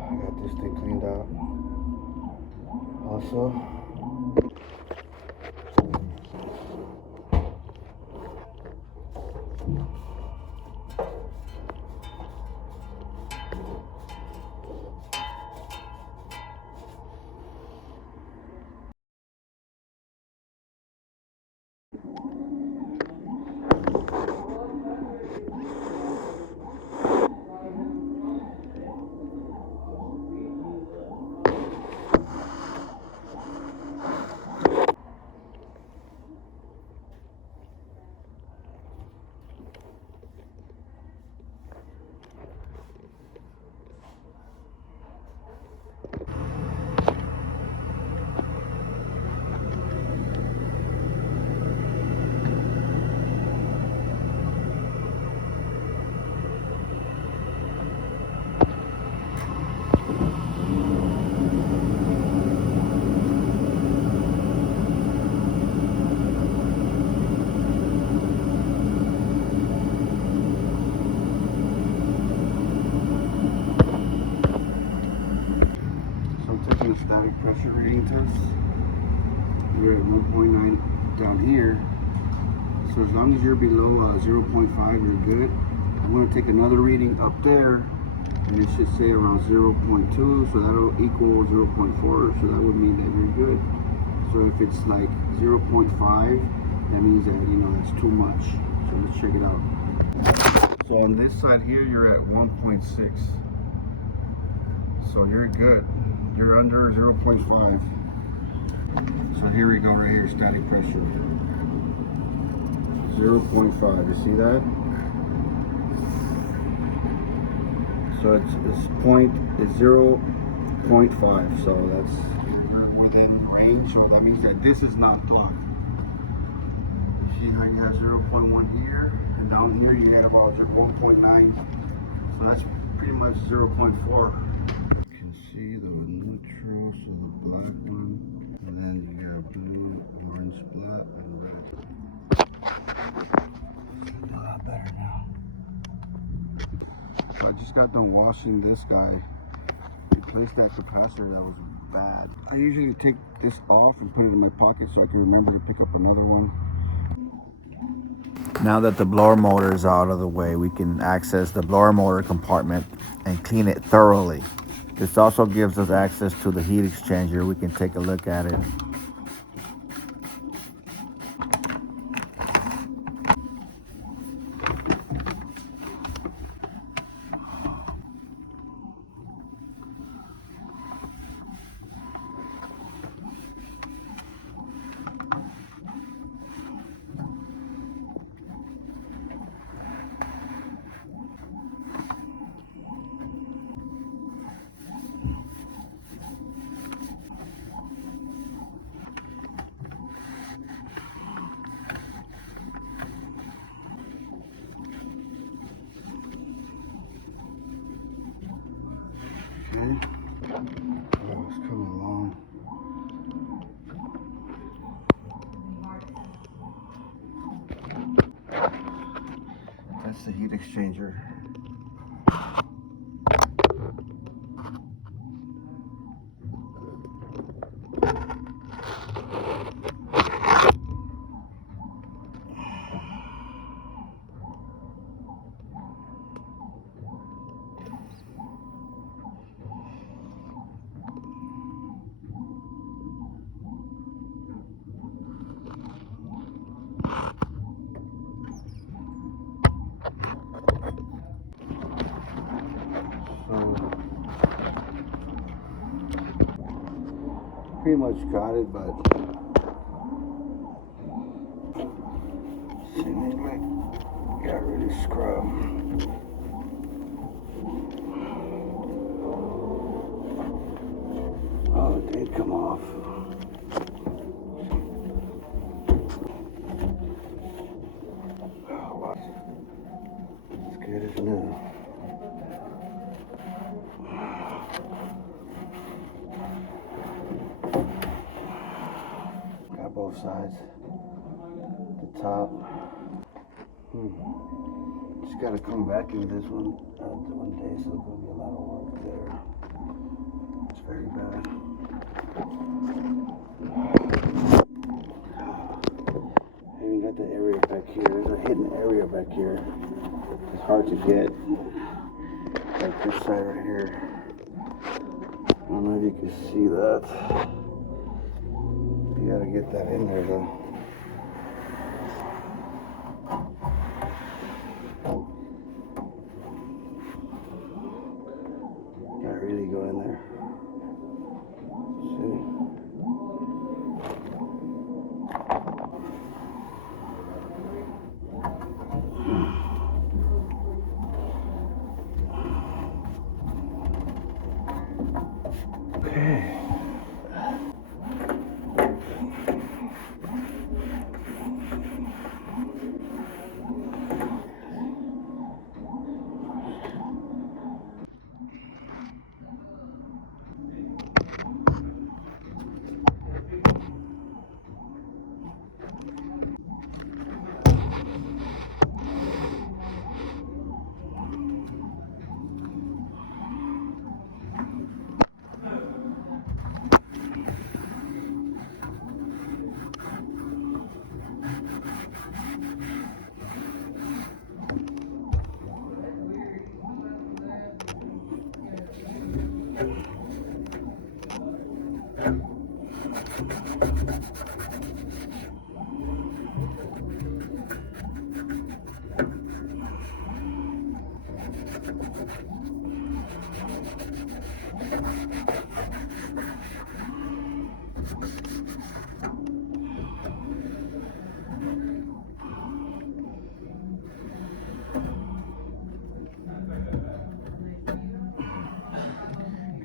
I got this thing cleaned out. Also, taking a static pressure reading test. We're at 1.9 down here. So as long as you're below 0.5, you're good. I'm going to take another reading up there, and it should say around 0.2, so that'll equal 0.4, so that would mean that you're good. So if it's like 0.5, that means that, you know, that's too much. So let's check it out. So on this side here, you're at 1.6. So you're good. You're under 0.5. So here we go, right here, static pressure. 0.5, you see that? So it's 0.5, so that's within range, so that means that this is not clogged. You see how you have 0.1 here, and down here you had about 1.9, so that's pretty much 0.4. You can see the neutral, so the black one, and then you have blue, orange, black, and red. A lot better now. So I just got done washing this guy. Replaced that capacitor that was bad. I usually take this off and put it in my pocket so I can remember to pick up another one. Now that the blower motor is out of the way, we can access the blower motor compartment and clean it thoroughly. This also gives us access to the heat exchanger. We can take a look at it. Okay. Oh, it's coming along. That's the heat exchanger. So pretty much got it, but seemingly got really scrub. Oh, it did come off. Oh, wow. It's good as new. Got both sides. The top. Just gotta come back into this one day, so there's gonna be a lot of work there. very bad. I even got the area back here. There's a hidden area back here. It's hard to get. Like this side right here. I don't know if you can see that. You gotta get that in there though. Gotta really go in there. See? Okay.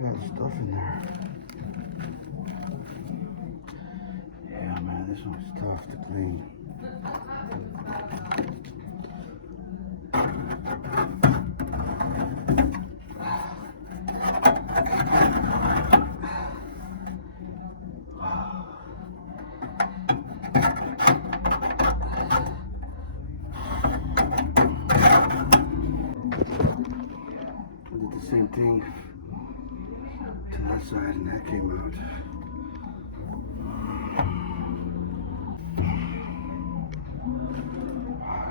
Got stuff in there. Yeah, man, this one's tough to clean. I did the same thing to that side and that came out.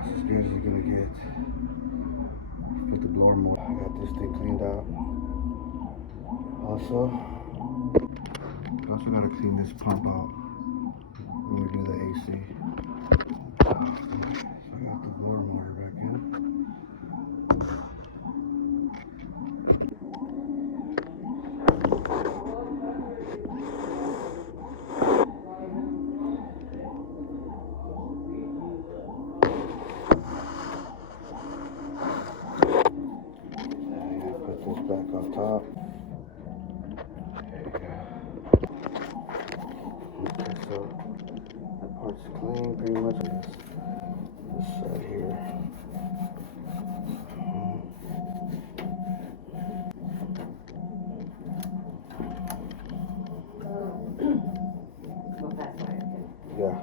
It's as good as you're gonna get. Put the blower motor. I got this thing cleaned out. Also gotta clean this pump out when we do the AC. So I got the blower motor back in. Put this back on top. There you go. Okay, so that part's clean pretty much. This side here. Yeah.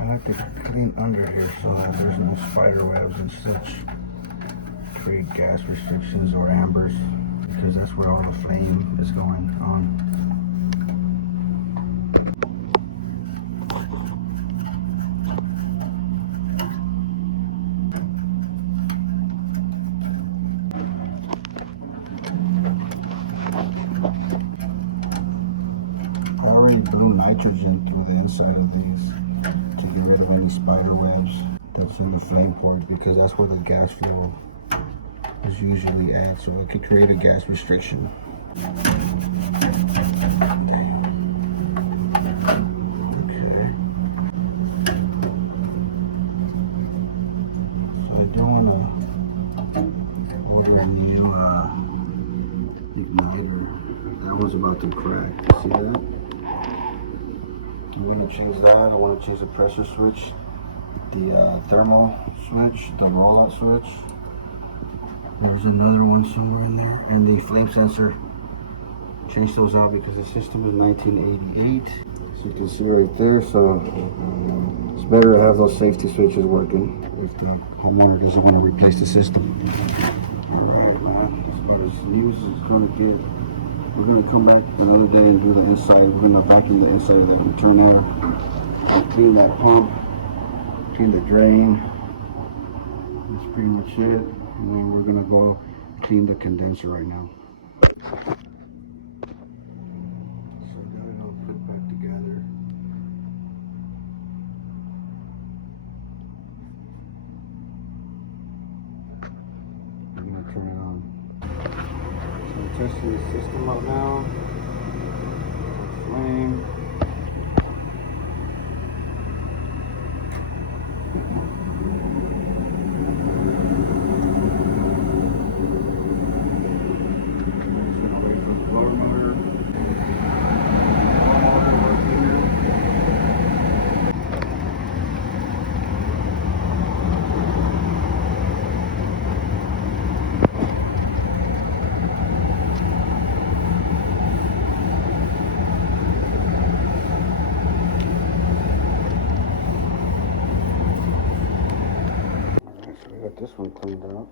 I like to clean under here so that there's no spider webs and such. Create gas restrictions or ambers because that's where all the flame is going on. I already blew nitrogen through the inside of these to get rid of any spider webs that's in the flame port because that's where the gas flow is usually at, so it could create a gas restriction. Okay. So I do want to order a new igniter. That was about to crack. You see that? I'm going to change that. I want to change the pressure switch, the thermal switch, the rollout switch. There's another one somewhere in there. And the flame sensor. Change those out because the system is 1988. So you can see right there. So it's better to have those safety switches working if the homeowner doesn't want to replace the system. Alright, man. It's about as new as it's going to get. We're going to come back another day and do the inside. We're going to vacuum the inside of the return air, clean that pump, clean the drain. That's pretty much it. And then we're going to go clean the condenser right now. So I got it all put back together. I'm going to turn it on. So I'm testing the system out now. Flame. Got this one cleaned out.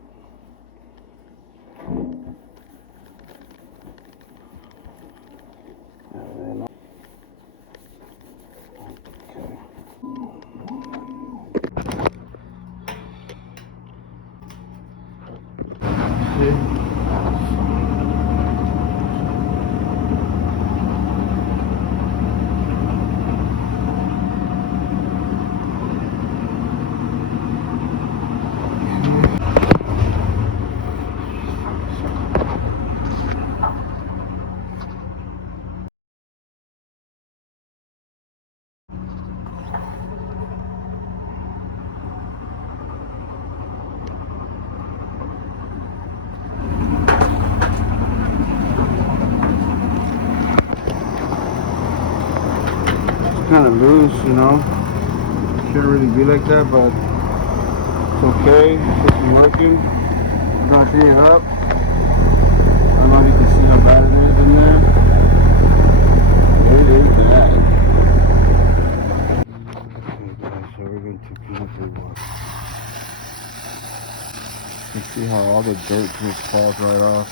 Kind of loose, you know. Shouldn't really be like that, but it's okay. It's working. I'm gonna clean it up. I don't know if you can see how bad it is in there. It is bad. Okay, guys, so we're going to clean up the water. You can see how all the dirt just falls right off.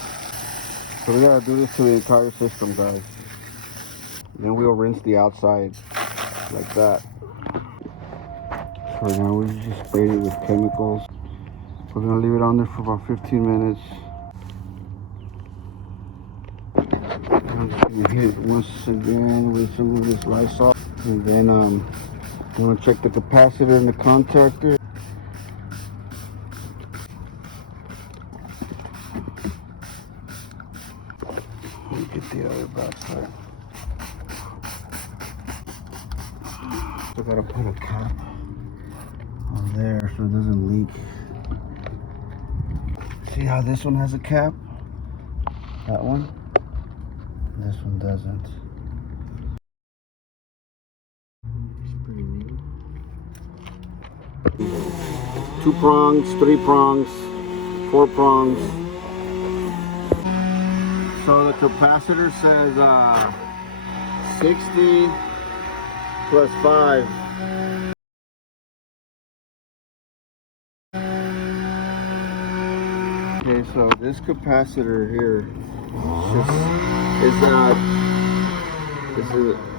So we gotta do this to the entire system, guys. Then we'll rinse the outside like that. So now we just sprayed it with chemicals. We're gonna leave it on there for about 15 minutes. I'm just gonna hit it once again with some of this Lysol. And then I'm gonna check the capacitor and the contactor. Let me get the other backside. So I gotta put a cap on there so it doesn't leak. See how this one has a cap? That one? This one doesn't. It's pretty neat. 2 prongs, 3 prongs, 4 prongs. So the capacitor says 60 plus 5. Okay, so this capacitor here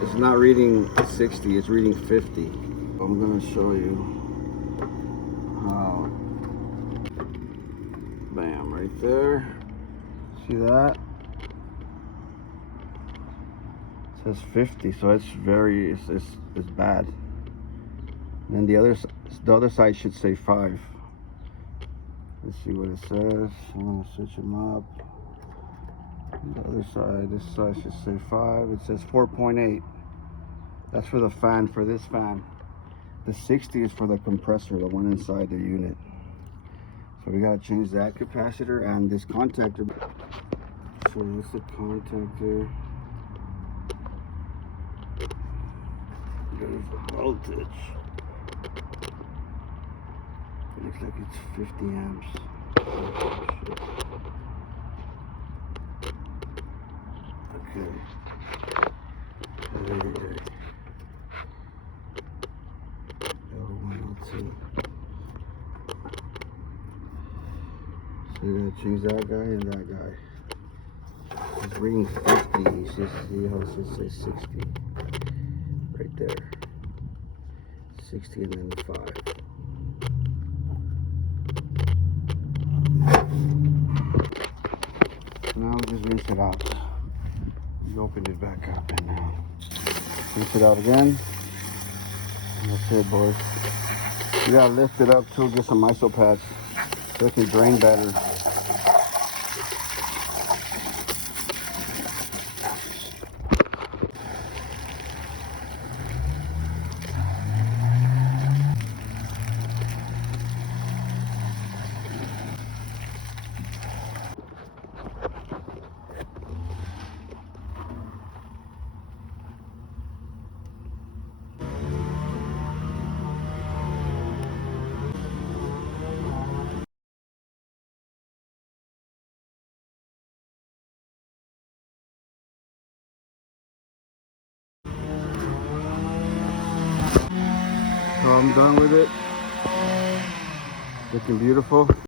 it's not reading 60, it's reading 50. I'm gonna show you how. Bam, right there. See that? It says 50, so it's bad. And then the other side should say 5. Let's see what it says. I'm gonna switch them up. The other side, this side should say 5. It says 4.8. That's for the fan, for this fan. The 60 is for the compressor, the one inside the unit. So we gotta change that capacitor and this contactor. So that's the contactor. There's the voltage. It looks like it's 50 amps. Oh, shit. Okay. L102. So you gotta change that guy and that guy. It's reading 50. You should see how it should say 60. Right there. 60 and then 5. Now we just rinse it out. You opened it back up and now rinse it out again. And that's it, boys. You gotta lift it up too, get some ISO pads so it can drain better. So I'm done with it. Looking beautiful.